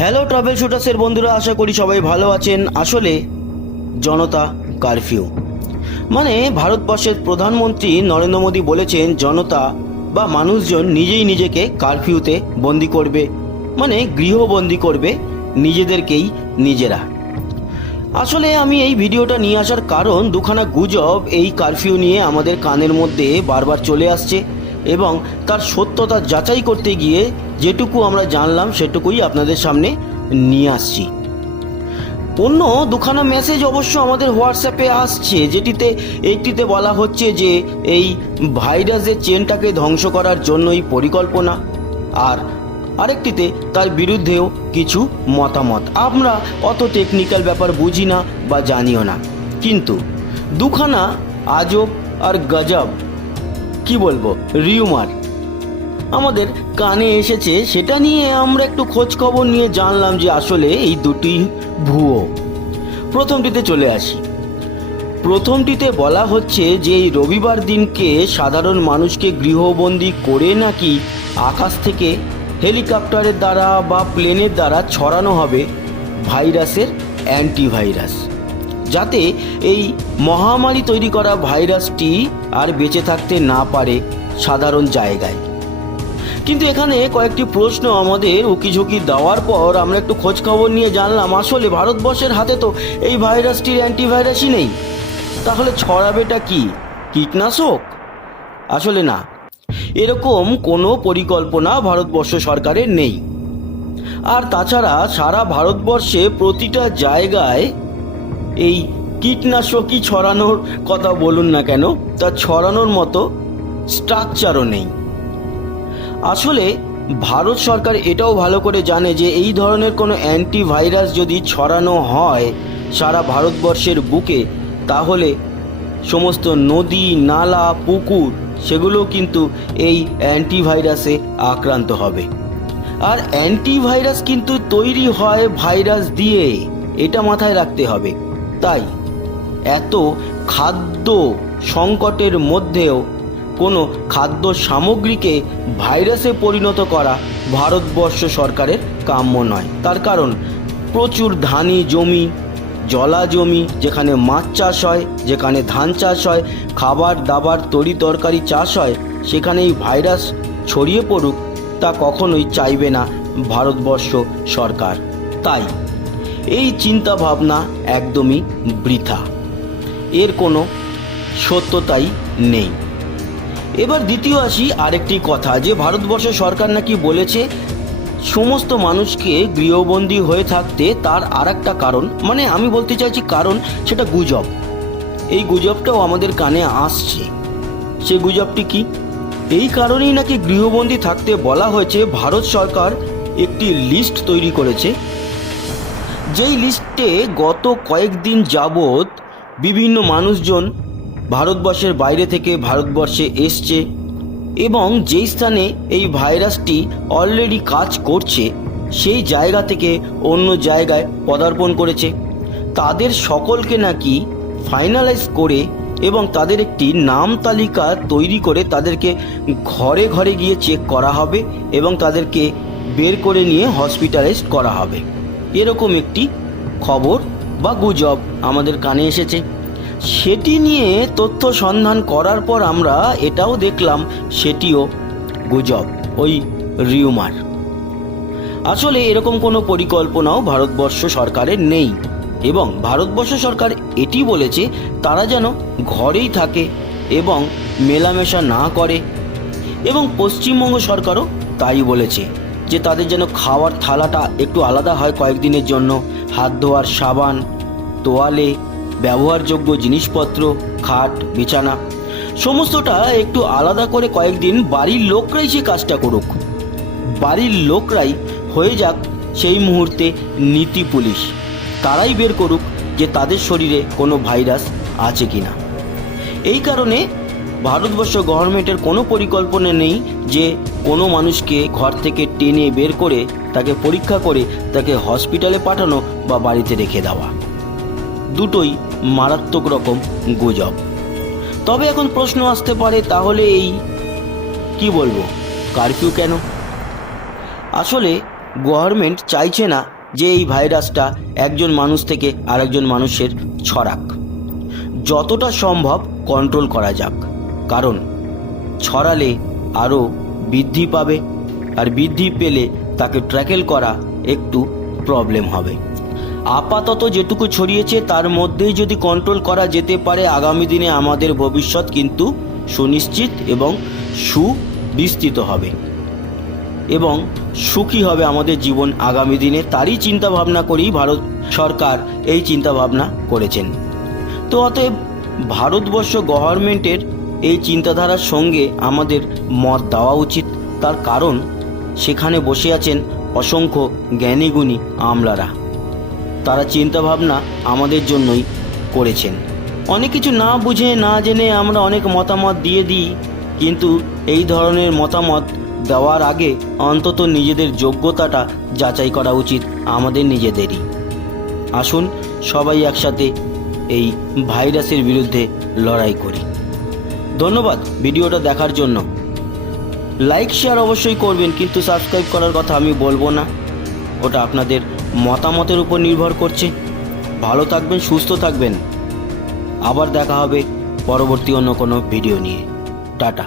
Hello travel শুটার্সের বন্ধুরা, আশা করি সবাই ভালো আছেন। আসলে জনতা কারফিউ মানে ভারতবর্ষের প্রধানমন্ত্রী নরেন্দ্র মোদী বলেছেন জনতা বা মানুষজন নিজেই নিজেকে কারফিউতে বন্দি করবে, মানে গৃহবন্দি করবে নিজেদেরকেই নিজেরা। আসলে আমি এই ভিডিওটা নিয়ে আসার কারণ দুখানা গুজব এই কারফিউ নিয়ে আমাদের কানের মধ্যে বারবার চলে আসছে এবং তার সত্যতা যাচাই করতে গিয়ে যেটুকু আমরা জানলাম সেটুকুই আপনাদের সামনে নিয়ে আসছি। অন্য দুখানা মেসেজ অবশ্য আমাদের হোয়াটসঅ্যাপে আসছে, যেটিতে একটিতে বলা হচ্ছে যে এই ভাইরাসের চেনটাকে ধ্বংস করার জন্যই পরিকল্পনা, আর আরেকটিতে তার বিরুদ্ধেও কিছু মতামত। আমরা অত টেকনিক্যাল ব্যাপার বুঝি না বা জানিও না, কিন্তু দুখানা আজব আর গজব কি বলবো রিউমার আমাদের কানে এসেছে, সেটা নিয়ে আমরা একটু খোঁজ খবর নিয়ে জানলাম যে আসলে এই দুটি ভুয়ো। প্রথমটিতে চলে আসি। প্রথমটিতে বলা হচ্ছে যে এই রবিবার দিনকে সাধারণ মানুষকে গৃহবন্দী করে নাকি আকাশ থেকে হেলিকপ্টারের দ্বারা বা প্লেনের দ্বারা ছড়ানো হবে ভাইরাসের অ্যান্টিভাইরাস, যাতে এই মহামারী তৈরি করা ভাইরাসটি আর বেঁচে থাকতে না পারে সাধারণ জায়গায়। কিন্তু এখানে কয়েকটি প্রশ্ন আমাদের উকিঝুঁকি দেওয়ার পর আমরা একটু খোঁজ খবর নিয়ে জানলাম আসলে ভারতবর্ষের হাতে তো এই ভাইরাসটির অ্যান্টিভাইরাসই নেই। তাহলে ছড়াবেটা কি, কীটনাশক? আসলে না, এরকম কোনো পরিকল্পনা ভারতবর্ষ সরকারের নেই। আর তাছাড়া সারা ভারতবর্ষে প্রতিটা জায়গায় এই কীটনাশকই ছড়ানোর কথা বলুন না কেন, তা ছড়ানোর মতো স্ট্রাকচারও নেই। আসলে ভারত সরকার এটাও ভালো করে জানে যে এই ধরনের কোনো অ্যান্টিভাইরাস যদি ছড়ানো হয় সারা ভারতবর্ষের বুকে, তাহলে সমস্ত নদী নালা পুকুর সেগুলো কিন্তু এই অ্যান্টিভাইরাসে আক্রান্ত হবে। আর অ্যান্টিভাইরাস কিন্তু তৈরি হয় ভাইরাস দিয়ে, এটা মাথায় রাখতে হবে। তাই এত খাদ্য সংকটের মধ্যেও কোনো খাদ্য সামগ্রীকে ভাইরাসে পরিণত করা ভারতবর্ষ সরকারের কাম্য নয়। তার কারণ প্রচুর ধানি জমি, জলা জমি, যেখানে মাছ চাষ হয়, যেখানে ধান চাষ হয়, খাবার দাবার তরি তরকারি চাষ হয়, সেখানে এই ভাইরাস ছড়িয়ে পড়ুক তা কখনোই চাইবে না ভারতবর্ষ সরকার। তাই এই চিন্তা ভাবনা একদমই বৃথা, এর কোনো সত্যতাই নেই। এবার দ্বিতীয় আসি আরেকটি কথা, যে ভারতবর্ষ সরকার নাকি বলেছে সমস্ত মানুষকে গৃহবন্দী হয়ে থাকতে। তার আর একটা কারণ, মানে আমি বলতে চাইছি কারণ, সেটা গুজব। এই গুজবটাও আমাদের কানে আসছে। সে গুজবটি কি? এই কারণেই নাকি গৃহবন্দী থাকতে বলা হয়েছে। ভারত সরকার একটি লিস্ট তৈরি করেছে, যেই লিস্টে গত কয়েকদিন যাবৎ বিভিন্ন মানুষজন ভারতবর্ষের বাইরে থেকে ভারতবর্ষে এসছে এবং যেই স্থানে এই ভাইরাসটি অলরেডি কাজ করছে সেই জায়গা থেকে অন্য জায়গায় পদার্পণ করেছে, তাদের সকলকে নাকি ফাইনালাইজ করে এবং তাদের একটি নাম তালিকা তৈরি করে তাদেরকে ঘরে ঘরে গিয়ে চেক করা হবে এবং তাদেরকে বের করে নিয়ে হসপিটালাইজড করা হবে। এরকম একটি খবর বা গুজব আমাদের কানে এসেছে। সেটি নিয়ে তথ্য সন্ধান করার পর আমরা এটাও দেখলাম সেটিও গুজব, ওই রিউমার। আসলে এরকম কোনো পরিকল্পনাও ভারতবর্ষ সরকারের নেই এবং ভারতবর্ষ সরকার এটি বলেছে তারা যেন ঘরেই থাকে এবং মেলামেশা না করে, এবং পশ্চিমবঙ্গ সরকারও তাই বলেছে যে তাদের যেন খাওয়ার থালাটা একটু আলাদা হয় কয়েকদিনের জন্য, হাত ধোয়ার সাবান, তোয়ালে, ব্যবহারযোগ্য জিনিসপত্র, খাট বিছানা সমস্তটা একটু আলাদা করে কয়েকদিন বাড়ির লোকরাই সে কাজটা করুক। বাড়ির লোকরাই হয়ে যাক সেই মুহূর্তে নীতি পুলিশ, তারাই বের করুক যে তাদের শরীরে কোনো ভাইরাস আছে কিনা। এই কারণে ভারতবর্ষ গভর্নমেন্টের কোনো পরিকল্পনা নেই যে কোনো মানুষকে ঘর থেকে টেনে বের করে তাকে পরীক্ষা করে তাকে হসপিটালে পাঠানো বা বাড়িতে রেখে দেওয়া। দুটোই মারাত্মক রকম গুজব। তবে এখন প্রশ্ন আসতে পারে, তাহলে এই কি বলবো কারফিউ কেন? আসলে গভর্নমেন্ট চাইছে না যে এই ভাইরাসটা একজন মানুষ থেকে আরেকজন মানুষের ছড়াক। যতটা সম্ভব কন্ট্রোল করা যাক, কারণ ছড়ালে আরও বৃদ্ধি পাবে, আর বৃদ্ধি পেলে তাকে ট্র্যাকেল করা একটু প্রবলেম হবে। আপাতত যেটুকু ছড়িয়েছে তার মধ্যেই যদি কন্ট্রোল করা যেতে পারে, আগামী দিনে আমাদের ভবিষ্যৎ কিন্তু সুনিশ্চিত এবং সুবিস্তৃত হবে এবং সুখী হবে আমাদের জীবন আগামী দিনে। তারই চিন্তাভাবনা করেই ভারত সরকার এই চিন্তাভাবনা করেছেন। তো অতএব ভারতবর্ষ গভর্নমেন্টের এই চিন্তাধারার সঙ্গে আমাদের মত দেওয়া উচিত। তার কারণ সেখানে বসে আছেন অসংখ্য জ্ঞানীগুণী আমলারা। তারা চিন্তাভাবনা আমাদের জন্যই করেছেন। অনেক কিছু না বুঝে না জেনে আমরা অনেক মতামত দিয়ে দিই, কিন্তু এই ধরনের মতামত দেওয়ার আগে অন্তত নিজেদের যোগ্যতাটা যাচাই করা উচিত আমাদের নিজেদেরই। আসুন সবাই একসাথে এই ভাইরাসের বিরুদ্ধে লড়াই করি। ধন্যবাদ ভিডিওটা দেখার জন্য। লাইক শেয়ার অবশ্যই করবেন, কিন্তু সাবস্ক্রাইব করার কথা আমি বলবো না, ওটা আপনাদের মতামতের উপর নির্ভর করছে। ভালো থাকবেন, সুস্থ থাকবেন। আবার দেখা হবে পরবর্তী অন্য কোনো ভিডিও নিয়ে। টাটা।